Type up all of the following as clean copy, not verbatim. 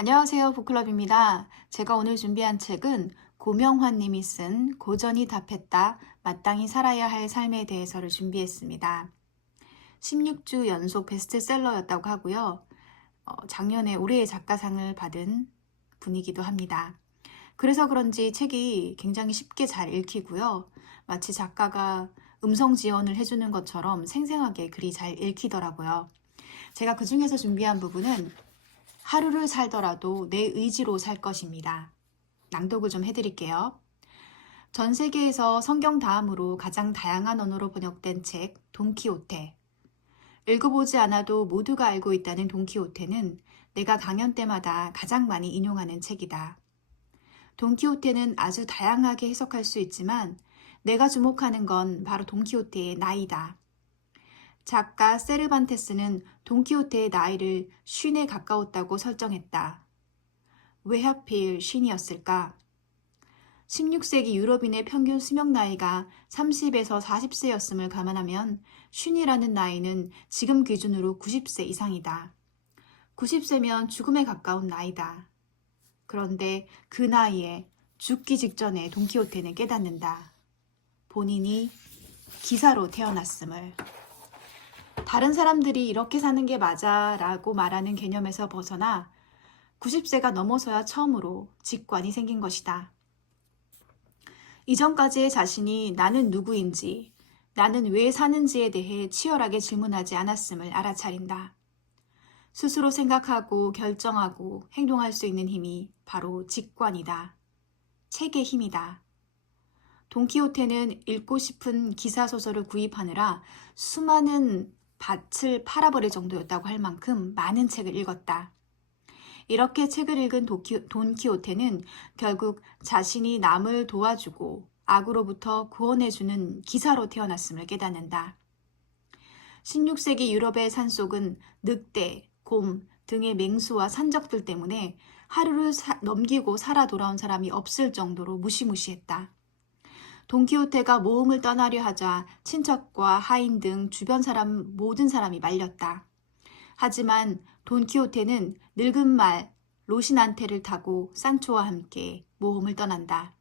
안녕하세요. 북클럽입니다. 제가 오늘 준비한 책은 고명환 님이 쓴 고전이 답했다. 마땅히 살아야 할 삶에 대해서를 준비했습니다. 16주 연속 베스트셀러였다고 하고요. 작년에 올해의 작가상을 받은 분이기도 합니다. 그래서 그런지 책이 굉장히 쉽게 잘 읽히고요. 마치 작가가 음성 지원을 해주는 것처럼 생생하게 글이 잘 읽히더라고요. 제가 그 중에서 준비한 부분은 하루를 살더라도 내 의지로 살 것입니다. 낭독을 좀 해드릴게요. 전 세계에서 성경 다음으로 가장 다양한 언어로 번역된 책 돈키호테. 읽어보지 않아도 모두가 알고 있다는 돈키호테는 내가 강연 때마다 가장 많이 인용하는 책이다. 돈키호테는 아주 다양하게 해석할 수 있지만 내가 주목하는 건 바로 돈키호테의 나이다. 작가 세르반테스는 돈키호테의 나이를 50에 가까웠다고 설정했다. 왜 하필 50이었을까? 16세기 유럽인의 평균 수명 나이가 30에서 40세였음을 감안하면 50이라는 나이는 지금 기준으로 90세 이상이다. 90세면 죽음에 가까운 나이다. 그런데 그 나이에 죽기 직전에 돈키호테는 깨닫는다. 본인이 기사로 태어났음을. 다른 사람들이 이렇게 사는 게 맞아 라고 말하는 개념에서 벗어나 90세가 넘어서야 처음으로 직관이 생긴 것이다. 이전까지의 자신이 나는 누구인지, 나는 왜 사는지에 대해 치열하게 질문하지 않았음을 알아차린다. 스스로 생각하고 결정하고 행동할 수 있는 힘이 바로 직관이다. 책의 힘이다. 돈키호테는 읽고 싶은 기사소설을 구입하느라 수많은 밭을 팔아버릴 정도였다고 할 만큼 많은 책을 읽었다. 이렇게 책을 읽은 돈키호테는 결국 자신이 남을 도와주고 악으로부터 구원해주는 기사로 태어났음을 깨닫는다. 16세기 유럽의 산속은 늑대, 곰 등의 맹수와 산적들 때문에 하루를 넘기고 살아 돌아온 사람이 없을 정도로 무시무시했다. 돈키호테가 모험을 떠나려 하자 친척과 하인 등 주변 사람 모든 사람이 말렸다. 하지만 돈키호테는 늙은 말 로시난테를 타고 산초와 함께 모험을 떠난다.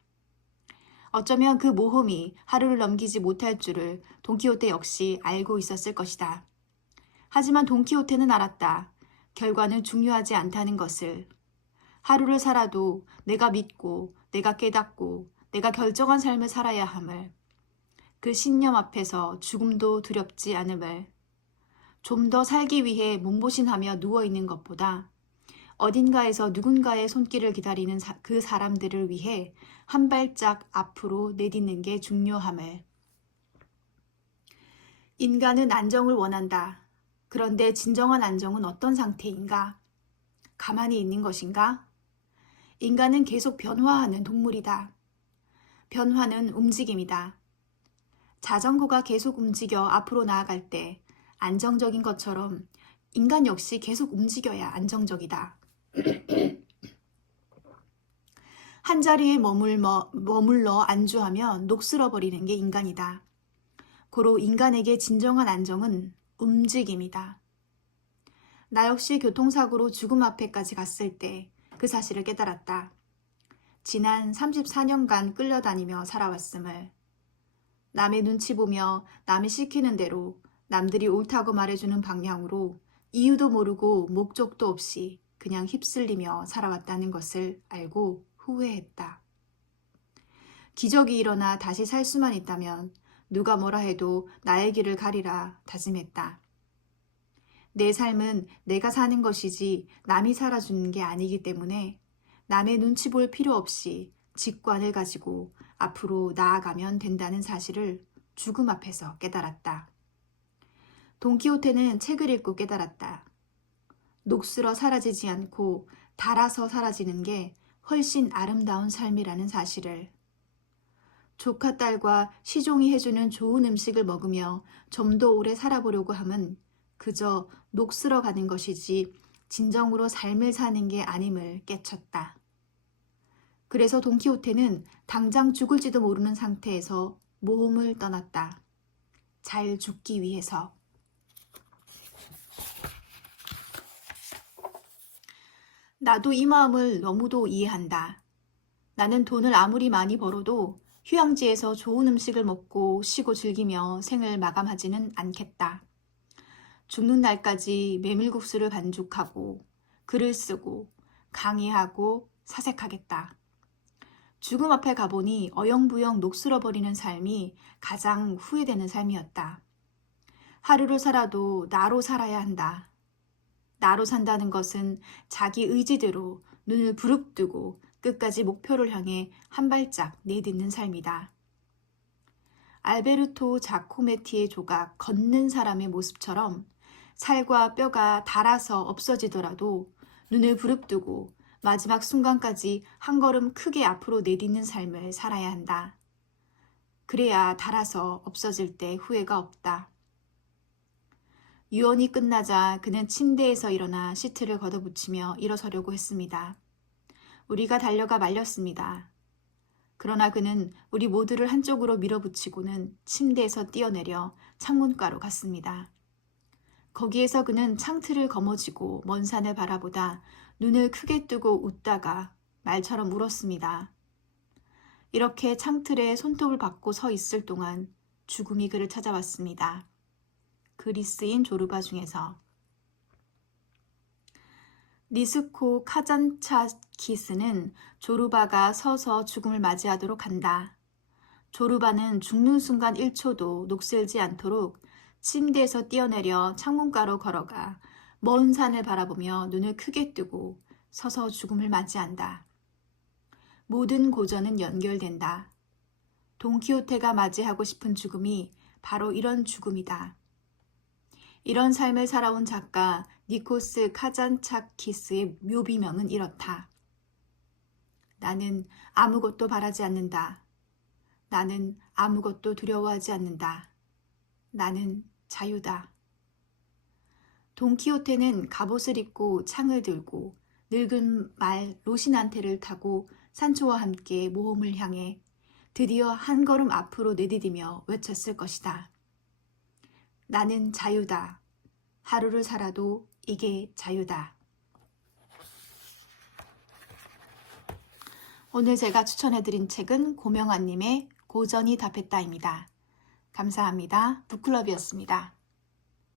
어쩌면 그 모험이 하루를 넘기지 못할 줄을 돈키호테 역시 알고 있었을 것이다. 하지만 돈키호테는 알았다. 결과는 중요하지 않다는 것을. 하루를 살아도 내가 믿고 내가 깨닫고 내가 결정한 삶을 살아야 함을. 그 신념 앞에서 죽음도 두렵지 않음을. 좀 더 살기 위해 몸보신하며 누워있는 것보다 어딘가에서 누군가의 손길을 기다리는 그 사람들을 위해 한 발짝 앞으로 내딛는 게 중요함을. 인간은 안정을 원한다. 그런데 진정한 안정은 어떤 상태인가? 가만히 있는 것인가? 인간은 계속 변화하는 동물이다. 변화는 움직임이다. 자전거가 계속 움직여 앞으로 나아갈 때 안정적인 것처럼 인간 역시 계속 움직여야 안정적이다. 한 자리에 머물러 안주하면 녹슬어버리는 게 인간이다. 고로 인간에게 진정한 안정은 움직임이다. 나 역시 교통사고로 죽음 앞에까지 갔을 때 그 사실을 깨달았다. 지난 34년간 끌려다니며 살아왔음을. 남의 눈치 보며 남이 시키는 대로 남들이 옳다고 말해주는 방향으로 이유도 모르고 목적도 없이 그냥 휩쓸리며 살아왔다는 것을 알고 후회했다. 기적이 일어나 다시 살 수만 있다면 누가 뭐라 해도 나의 길을 가리라 다짐했다. 내 삶은 내가 사는 것이지 남이 살아주는 게 아니기 때문에 남의 눈치 볼 필요 없이 직관을 가지고 앞으로 나아가면 된다는 사실을 죽음 앞에서 깨달았다. 돈키호테는 책을 읽고 깨달았다. 녹슬어 사라지지 않고 닳아서 사라지는 게 훨씬 아름다운 삶이라는 사실을. 조카 딸과 시종이 해주는 좋은 음식을 먹으며 좀 더 오래 살아보려고 함은 그저 녹슬어 가는 것이지 진정으로 삶을 사는 게 아님을 깨쳤다. 그래서 돈키호테는 당장 죽을지도 모르는 상태에서 모험을 떠났다. 잘 죽기 위해서. 나도 이 마음을 너무도 이해한다. 나는 돈을 아무리 많이 벌어도 휴양지에서 좋은 음식을 먹고 쉬고 즐기며 생을 마감하지는 않겠다. 죽는 날까지 메밀국수를 반죽하고 글을 쓰고 강의하고 사색하겠다. 죽음 앞에 가보니 어영부영 녹슬어버리는 삶이 가장 후회되는 삶이었다. 하루를 살아도 나로 살아야 한다. 나로 산다는 것은 자기 의지대로 눈을 부릅뜨고 끝까지 목표를 향해 한 발짝 내딛는 삶이다. 알베르토 자코메티의 조각 걷는 사람의 모습처럼 살과 뼈가 닳아서 없어지더라도 눈을 부릅뜨고 마지막 순간까지 한 걸음 크게 앞으로 내딛는 삶을 살아야 한다. 그래야 닳아서 없어질 때 후회가 없다. 유언이 끝나자 그는 침대에서 일어나 시트를 걷어붙이며 일어서려고 했습니다. 우리가 달려가 말렸습니다. 그러나 그는 우리 모두를 한쪽으로 밀어붙이고는 침대에서 뛰어내려 창문가로 갔습니다. 거기에서 그는 창틀을 거머쥐고 먼 산을 바라보다 눈을 크게 뜨고 웃다가 말처럼 울었습니다. 이렇게 창틀에 손톱을 받고 서 있을 동안 죽음이 그를 찾아왔습니다. 그리스인 조르바 중에서 니스코 카잔차키스는 조르바가 서서 죽음을 맞이하도록 한다. 조르바는 죽는 순간 1초도 녹슬지 않도록 침대에서 뛰어내려 창문가로 걸어가 먼 산을 바라보며 눈을 크게 뜨고 서서 죽음을 맞이한다. 모든 고전은 연결된다. 돈키호테가 맞이하고 싶은 죽음이 바로 이런 죽음이다. 이런 삶을 살아온 작가 니코스 카잔차키스의 묘비명은 이렇다. 나는 아무것도 바라지 않는다. 나는 아무것도 두려워하지 않는다. 나는 자유다. 돈키호테는 갑옷을 입고 창을 들고 늙은 말 로시난테를 타고 산초와 함께 모험을 향해 드디어 한 걸음 앞으로 내디디며 외쳤을 것이다. 나는 자유다. 하루를 살아도 이게 자유다. 오늘 제가 추천해드린 책은 고명환님의 고전이 답했다입니다. 감사합니다. 북클럽이었습니다.